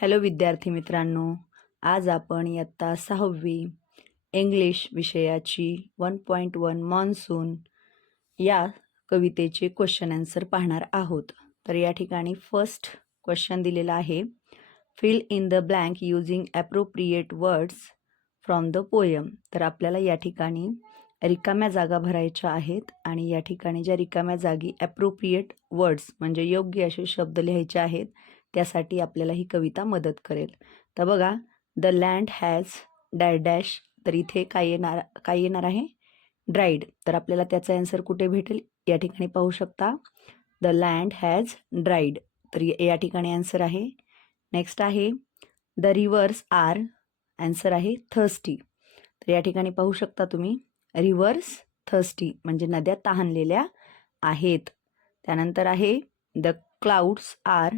Hello विद्यार्थी मित्रांनो, आज आपण इयत्ता 6वी इंग्लिश विषयाची 1.1 मान्सून या कवितेचे क्वेश्चन आन्सर पाहणार आहोत. तर या ठिकाणी फर्स्ट क्वेश्चन दिलेला आहे, fill in the blank using appropriate words from the poem. तर आपल्याला या ठिकाणी रिकाम्या जागा भरायच्या आहेत आणि या ठिकाणी ज्या रिकाम्या जागी ॲप्रोप्रिएट वर्ड्स म्हणजे योग्य असे शब्द लिहायचे आहेत, त्यासाठी आपल्याला ही कविता मदत करेल. तर बघा, the land has dash dash. तर इथे काय येणार आहे? ड्राईड. तर आपल्याला त्याचा आन्सर कुठे भेटेल? या ठिकाणी पाहू शकता, द लँड हॅज ड्राईड. तर या ठिकाणी आन्सर आहे. नेक्स्ट आहे, द रिव्हर्स आर. आन्सर आहे थर्स्टी. तर या ठिकाणी पाहू शकता तुम्ही, रिव्हर्स थर्स्टी म्हणजे नद्या तहानलेल्या आहेत. त्यानंतर आहे, द क्लाउड्स आर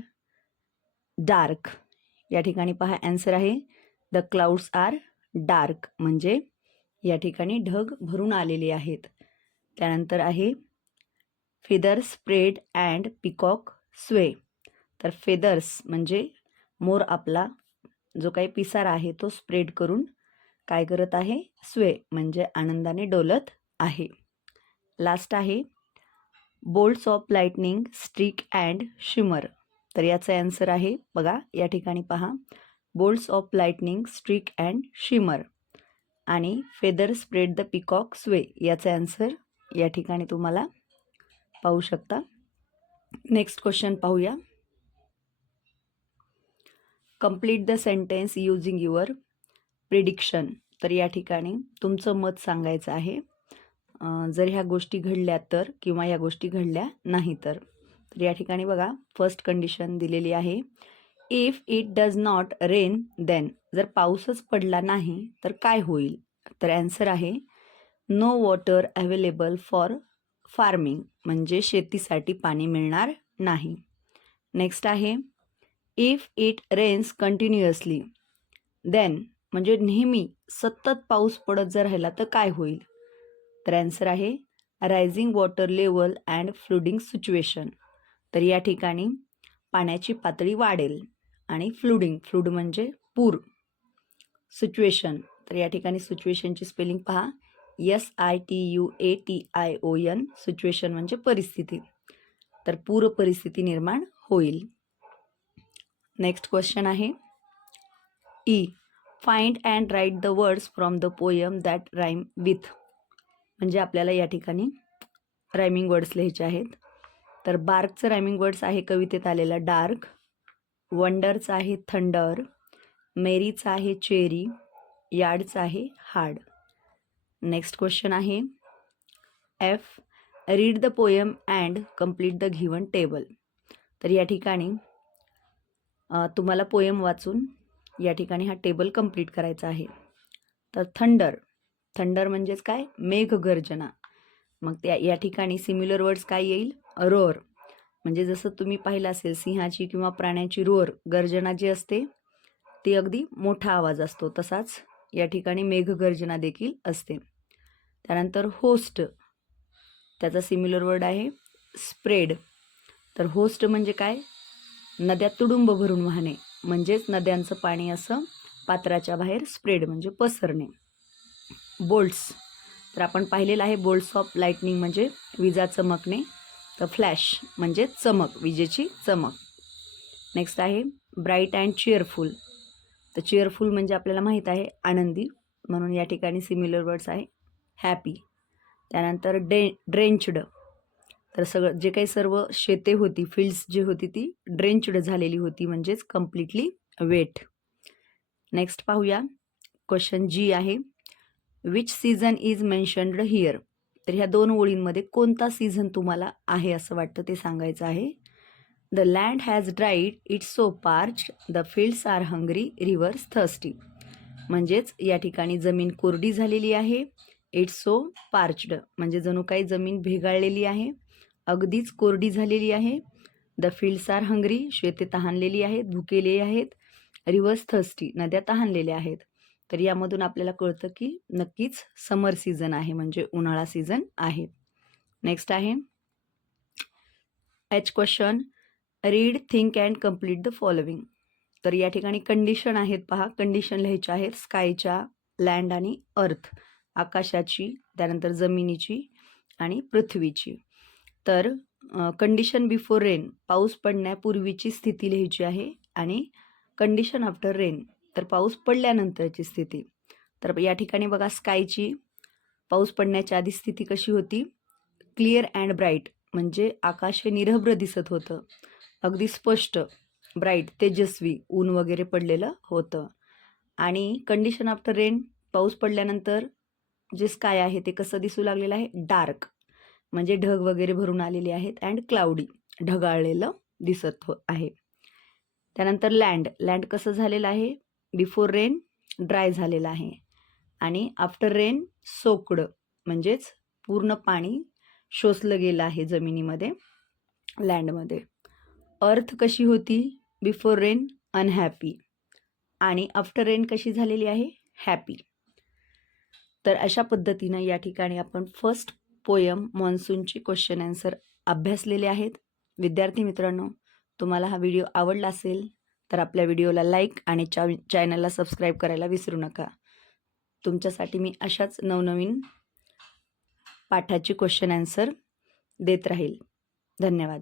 डार्क. या ठिकाणी पहा, आन्सर आहे द क्लाउड्स आर डार्क म्हणजे या ठिकाणी ढग भरून आलेले आहेत. त्यानंतर आहे, feathers spread and peacock sway. तर फेदर्स म्हणजे मोर आपला जो काही पिसारा आहे तो स्प्रेड करून काय करत आहे? स्वे म्हणजे आनंदाने डोलत आहे. लास्ट आहे, bolts of lightning streak and shimmer. तर याचा आन्सर आहे, बघा या ठिकाणी पहा, bolts of lightning streak and shimmer आणि feather spread the peacock sway याचा आन्सर या ठिकाणी तुम्हाला पाहू शकता. नेक्स्ट क्वेश्चन पाहूया. Complete the sentence using your prediction. तर या ठिकाणी तुमचं मत सांगायचं आहे, जर ह्या गोष्टी घडल्या तर किंवा या गोष्टी घडल्या नाही तर. तर या ठिकाणी बघा, फर्स्ट कंडिशन दिलेली आहे, if it does not rain then. जर पाऊसच पडला नाही तर काय होईल? तर आन्सर आहे, no water available for farming म्हणजे शेतीसाठी पाणी मिळणार नाही. नेक्स्ट आहे, if it rains continuously then म्हणजे नेहमी सतत पाऊस पडत जर राहिला तर काय होईल? तर आन्सर आहे, rising water level and flooding situation. तर या ठिकाणी पाण्याची पातळी वाढेल आणि फ्लूड म्हणजे पूर. सिच्युएशन, तर या ठिकाणी सिच्युएशनची स्पेलिंग पहा, SITUATION. सिच्युएशन म्हणजे परिस्थिती. तर पूर परिस्थिती निर्माण होईल. नेक्स्ट क्वेश्चन आहे, E. Find and write the words from the poem that rhyme with. म्हणजे आपल्याला या ठिकाणी रायमिंग वर्ड्स लिहायचे आहेत. तर बार्कचं रायमिंग वर्ड्स आहे कवितेत आलेला डार्क, वंडरचं आहे थंडर, मेरीचं आहे चेरी, यार्डचं आहे हार्ड. नेक्स्ट क्वेश्चन आहे, F. Read the poem and complete the given table. तर या ठिकाणी तुम्हाला पोयम वाचून या ठिकाणी हा टेबल कंप्लीट करायचा आहे. तर थंडर म्हणजेच काय? मेघगर्जना. मग त्या या ठिकाणी सिम्युलर वर्ड्स काय येईल? रोअर. म्हणजे जसं तुम्ही पाहिलं असेल, सिंहाची किंवा प्राण्याची रोअर गर्जना जी असते ती अगदी मोठा आवाज असतो, तसाच या ठिकाणी मेघगर्जना देखील असते. त्यानंतर होस्ट, त्याचा सिम्युलर वर्ड आहे स्प्रेड. तर होस्ट म्हणजे काय? नद्या तुडुंब भरून वाहणे म्हणजेच नद्यांचं पाणी असं पात्राच्या बाहेर स्प्रेड म्हणजे पसरणे. बोल्ट्स, तर आपण पाहिलेलं आहे, बोल्ट्स ऑफ लाइटनिंग म्हणजे विजा चमकणे. तर फ्लॅश म्हणजे चमक, विजेची चमक. नेक्स्ट आहे, ब्राईट अँड चीअरफुल. तर चीअरफुल म्हणजे आपल्याला माहीत आहे आनंदी, म्हणून या ठिकाणी सिम्युलर वर्ड्स आहे हॅपी. त्यानंतर ड्रेंच्ड, तर जे काही सर्व शेते होती, फील्ड्स जी होती ती ड्रेंच्ड झालेली होती म्हणजेच कम्प्लिटली वेट. नेक्स्ट पाहूया, क्वेश्चन जी आहे, which season is mentioned here. तर ह्या दोन ओळींमध्ये कोणता सीझन तुम्हाला आहे असं वाटतं ते सांगायचं आहे. The land has dried it's so parched, the fields are hungry, rivers thirsty. म्हणजेच या ठिकाणी जमीन कोरडी झालेली आहे, इट्स सो पार्च्ड म्हणजे जणू काही जमीन भेगाळलेली आहे, अगदीच कोरडी झालेली आहे. द फील्ड्स आर हंग्री शेते तहानलेली आहेत, भुकेली आहेत. रिव्हर्स थर्स्टी नद्या तहानलेल्या आहेत. तर यामधून आपल्याला कळतं की नक्कीच समर सीझन आहे म्हणजे उन्हाळा सीझन आहे. नेक्स्ट आहे, H question, read, think and complete the following. तर या ठिकाणी कंडिशन आहेत पहा, कंडिशन लिहायच्या आहेत स्कायच्या, लँड आणि अर्थ, आकाशाची, त्यानंतर जमिनीची आणि पृथ्वीची. तर कंडिशन बिफोर रेन, पाऊस पडण्यापूर्वीची स्थिती लिहायची आहे, आणि कंडिशन आफ्टर रेन, तर पाऊस पडल्यानंतरची स्थिती. तर या ठिकाणी बघा, स्कायची पाऊस पडण्याच्या आधी स्थिती कशी होती, क्लिअर अँड ब्राईट, म्हणजे आकाश हे निरभ्र दिसत होतं, अगदी स्पष्ट, ब्राईट, तेजस्वी, ऊन वगैरे पडलेलं होतं. आणि कंडिशन आफ्टर रेन, पाऊस पडल्यानंतर जे स्काय आहे ते कसं दिसू लागलेलं आहे, डार्क, म्हणजे ढग वगैरे भरून आलेले आहेत, अँड क्लाउडी, ढगाळलेलं दिसत आहे. त्यानंतर लँड, लँड कसं झालेलं आहे, बिफोर रेन ड्राय झालेलं आहे, आणि आफ्टर रेन सोक्ड, म्हणजेच पूर्ण पाणी शोषलं गेलं आहे जमिनीमध्ये, लँडमध्ये. अर्थ कशी होती, बिफोर रेन अनहॅपी, आणि आफ्टर रेन कशी झालेली आहे, हॅपी. तर अशा पद्धतीनं या ठिकाणी आपण फर्स्ट पोयम मॉन्सूनची क्वेश्चन आन्सर अभ्यासलेले आहेत. विद्यार्थी मित्रांनो, तुम्हाला हा व्हिडिओ आवडला असेल तर आपल्या व्हिडिओला लाईक आणि चॅनलला सबस्क्राईब करायला विसरू नका. तुमच्यासाठी मी अशाच नवनवीन पाठाची क्वेश्चन आन्सर देत राहील. धन्यवाद.